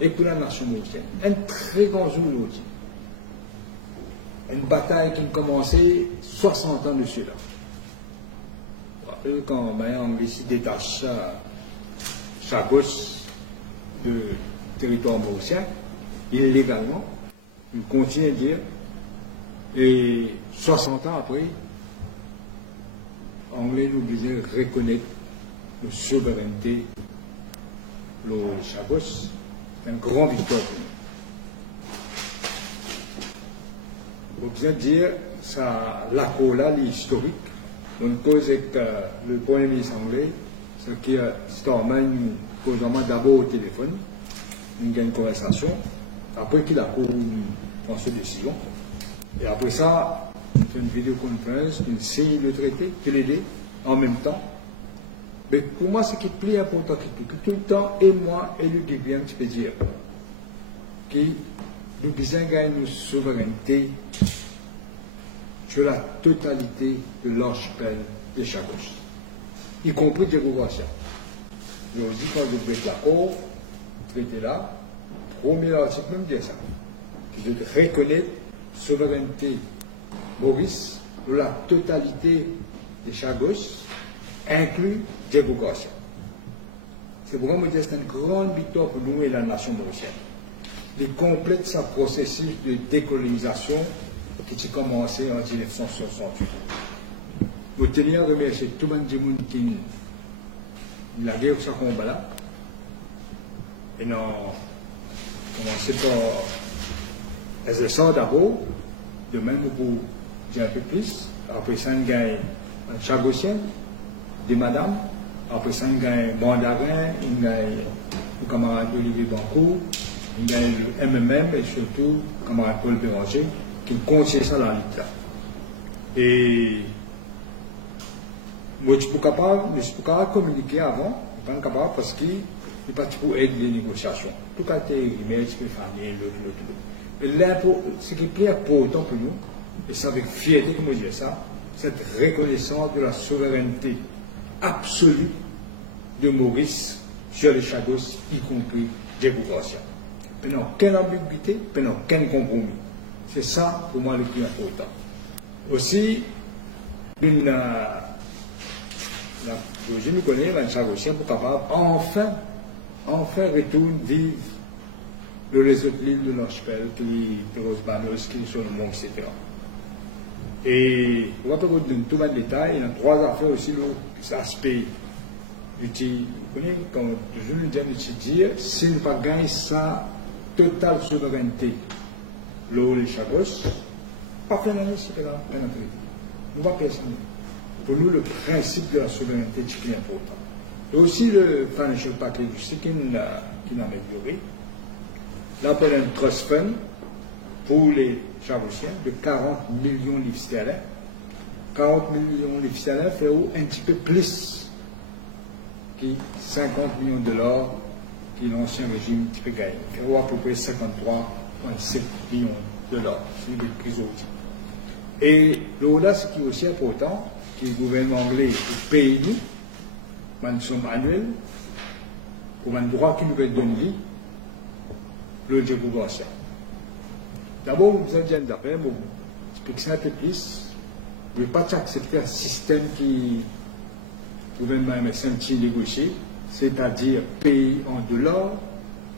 et pour la nation mauricienne. Un très grand jour aujourd'hui. Une bataille qui a commencé 60 ans de cela. Quand Mayang détache Chagos du territoire mauricien, illégalement, il continue à dire, et 60 ans après, Anglais nous disaient reconnaître la souveraineté de Chagos. C'est une grande victoire pour nous. Faut bien dire, ça, l'accord là, l'historique, donc cause que le Premier ministre anglais, ce qui est normalement d'abord au téléphone, il y a une conversation, après qu'il a pris une décision, et après ça, il fait une vidéoconférence, il signe le traité, qu'il est en même temps. Mais pour moi, ce qui est plus important que tout le temps, et moi, et lui qui vient, tu peux dire, que nous devons gagner une souveraineté sur la totalité de l'archipel de Chagos, y compris des Rouvassiens. Je vous dis, quand je vais l'accord, le traité là, premier article même dit ça, que je reconnais souveraineté Maurice de la totalité de Chagos, inclus des Rouvassiens. C'est pourquoi je dis que c'est une grande victoire pour nous et la nation mauricienne. Il complète ce processus de décolonisation qui a commencé en 1968. Nous tenions à remercier tout le monde qui la guerre sur ce combat-là. Et nous avons commencé par les essais d'abord, de même pour dire un peu plus. Après ça, nous avons un Chagosien, des madames. Après ça, nous avons un mandarin, nous avons le camarade Olivier Bancourt, nous avons le MMM et surtout le camarade Paul Béranger, qui conseille ça dans la lutte là. Et moi, je suis pas capable de communiquer avant, je ne suis pas capable parce qu'il n'est pas pour aider les négociations. Tout cas, tu peux faire l'autre. Mais ce qui est plus important pour nous, et c'est avec fierté que je dis ça, c'est cette reconnaissance de la souveraineté absolue de Maurice sur les Chagos, y compris des Rouvassiens. Il n'y a aucune ambiguïté, il n'y a aucun compromis. C'est ça, pour moi, le plus important. Aussi, je me connais, un Chagosien, pour capable, enfin retourne vivre le réseau de l'île de l'archipel, qui est Rosbanos, qui est sur le mont, etc. Et on va pas vous donner tout le détail, il y a trois affaires aussi, l'aspect utile. Vous connaissez, comme je le dis, dire, s'il ne pas gagner sa totale souveraineté, l'eau, les Chagos, pas plein d'années, c'est là, plein d'années. Nous ne va pas personne. Pour nous, le principe de la souveraineté est très important. Et aussi le financial package, c'est qui l'a amélioré. Là, on a un trust fund pour les Chagossiens de 40 millions de livres sterling. 40 millions de livres sterling fait un petit peu plus que 50 millions de dollars que l'ancien régime un petit peu gagné. Fait à peu près 53,7 millions de dollars. C'est une prise aussi. Et là, ce qui est aussi important, que le gouvernement anglais paye nous, une somme annuelle, pour un droit qui nous va donner le débougassien. D'abord, vous avez dit un appel, bon, expliquer ça un peu plus. Vous ne pouvez pas accepter un système qui le gouvernement a senti négocier, c'est-à-dire payer en dollars,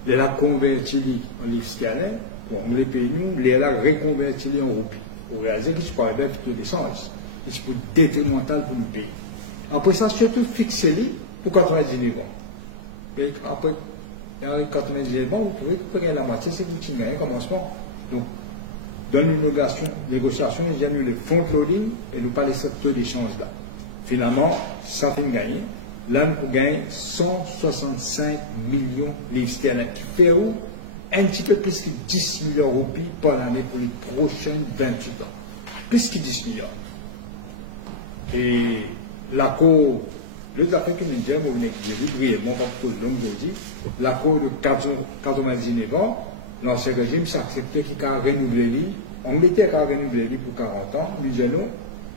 les la convertir en livres sterling, pour les payer nous, les la reconvertir en roupies. Vous réalisez que je parle bien de l'échange. C'est pour détrimental pour nous payer. Après ça, surtout fixer-les pour 99 ans. Et après, dans 99 ans, vous pouvez récupérer la moitié, c'est vous qui gagnez un commencement. Donc, dans une négociation, il y a eu le front loading et nous parlons de ce taux d'échange là. Finalement, ça fait gagner. Là, nous gagnons 165 millions de livres sterling, qui fait où un petit peu plus que 10 millions de roupies par l'année pour les prochaines 28 ans. Plus que 10 millions. Et l'accord, les affaires que nous disons, j'ai vu brièvement, pas tout le long aujourd'hui, l'accord de 99 ans, l'ancien régime s'est accepté qu'il a renouvelé, Angleterre a renouvelé pour 40 ans, nous disons,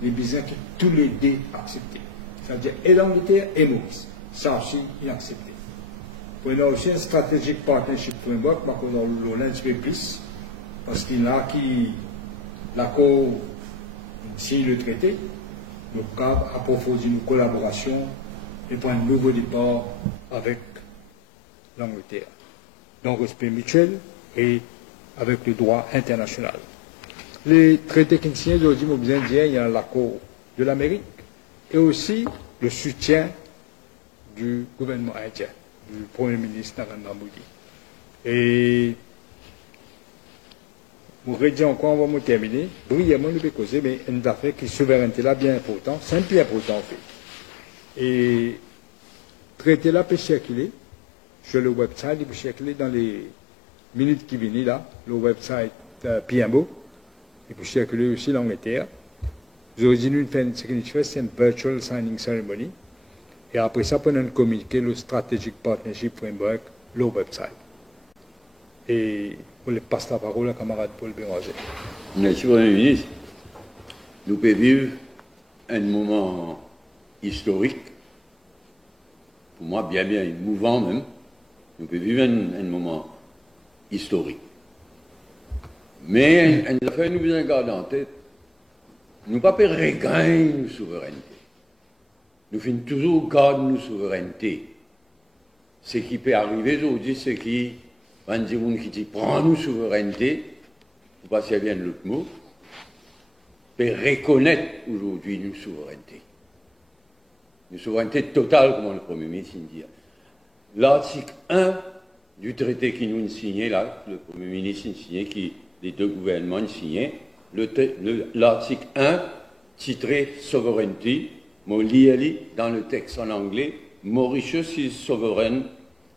les business qui tous les deux acceptés. C'est-à-dire, et l'Angleterre et Maurice. Ça aussi, il a accepté. On a aussi un strategic partnership framework, par contre, on a un petit peu plus, parce qu'il y a qui l'accord signe le traité, donc approfondir nos collaborations et prendre un nouveau départ avec l'Angleterre. Donc, respect mutuel et avec le droit international. Les traités qui sont signés aujourd'hui, vous bien dire, il y a l'accord de l'Amérique et aussi le soutien du gouvernement indien, du Premier ministre Narendra Modi. Et vous dire encore, on va me terminer. Brièvement, nous pouvons causer, mais une affaire qui est souveraineté là bien important, c'est un peu important en fait. Et traité là peut circuler sur le website, il peut circuler dans les minutes qui viennent là, le website PMO, il peut circuler aussi l'Angleterre. Aujourd'hui, nous faisons ce qu'il fait, c'est une virtual signing ceremony. Et après ça, on a communiqué le Strategic Partnership Framework, le website. Et on les passe la parole à camarade Paul Béranger. Merci, Premier ministre. Nous pouvons vivre un moment historique, pour moi bien émouvant même. Nous pouvons vivre un moment historique. Mais une affaire nous besoin de garder en tête, nous ne pouvons pas regagner nos souverainetés. Nous finissons toujours garder nos souverainetés. Ce qui peut arriver aujourd'hui, c'est qui, on dit qui dit prends nos souverainetés, pour pas servir de l'autre mot, peut reconnaître aujourd'hui nos souverainetés. Une souveraineté totale, comme le Premier ministre dit. L'article 1 du traité qui nous a signé, là, le Premier ministre a signé, qui les deux gouvernements ont signé, l'article 1, titré Sovereignty, dans le texte en anglais, Mauritius is sovereign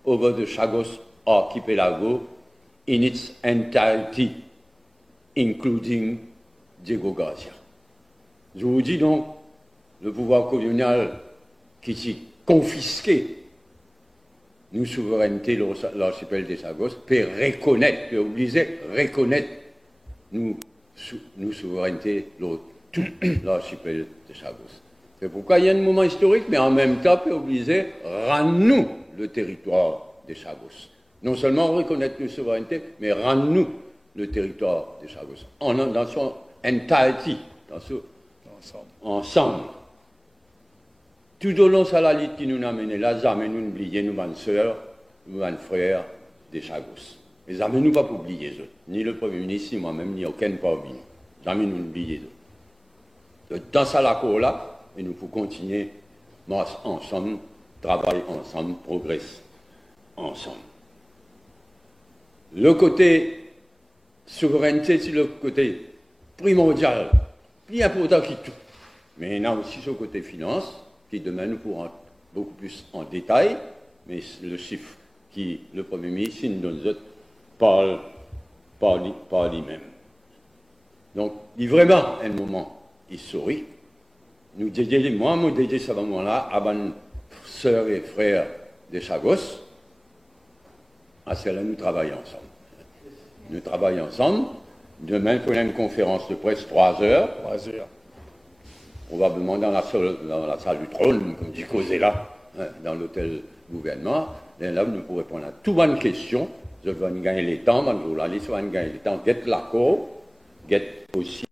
over the Chagos archipelago in its entirety, including Diego Garcia. Je vous dis donc, le pouvoir colonial qui s'est confisqué nos souverainetés, l'archipel des Chagos, peut reconnaître, peut obliger à reconnaître nos souverainetés, tout l'archipel des Chagos. C'est pourquoi il y a un moment historique, mais en même temps, peut obliger à rendre-nous le territoire des Chagos. Non seulement reconnaître nos souverainetés, mais rendre-nous le territoire des Chagos. Dans son entirety, dans son ensemble. Tout au long de la lutte qui nous a mené là, jamais nous n'oublions nos sœurs, nos frères des Chagos. Mais jamais nous ne pas oublier eux. Ni le Premier ministre, ni moi-même, ni aucun parmi nous. Jamais nous n'oublions eux. Dans ça, là, et nous pouvons continuer, marcher ensemble, travailler ensemble, progresser ensemble. Le côté souveraineté, c'est le côté primordial, plus important que tout. Mais il y a aussi ce côté finance, qui demain nous pourrons beaucoup plus en détail, mais le chiffre qui le Premier ministre nous donne parle lui-même. Donc, il y a vraiment un moment historique. Nous dédions, moi, je dédie ce moment-là à mes sœurs et frères des Chagos. À cela, nous travaillons ensemble. Nous travaillons ensemble. Demain, il y a une conférence de presse, 3 heures. 3 heures. Probablement dans la salle du trône, comme dit causé là, hein, dans l'hôtel gouvernement. Et là, nous pourrons répondre à toutes les questions. Je vais gagner les temps, je vais gagner les temps. Get l'accord, get aussi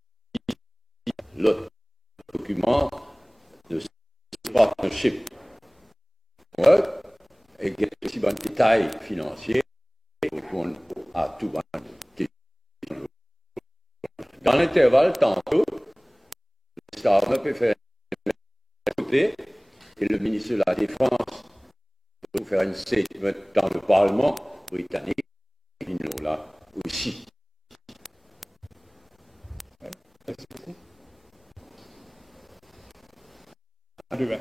le document de partnership work, et get aussi un détail financier pour répondre à toutes les questions. Dans l'intervalle, tantôt, le Star peut faire un côté et le ministre de la Défense peut faire une statement dans le Parlement britannique, et nous là aussi. Merci beaucoup. À demain.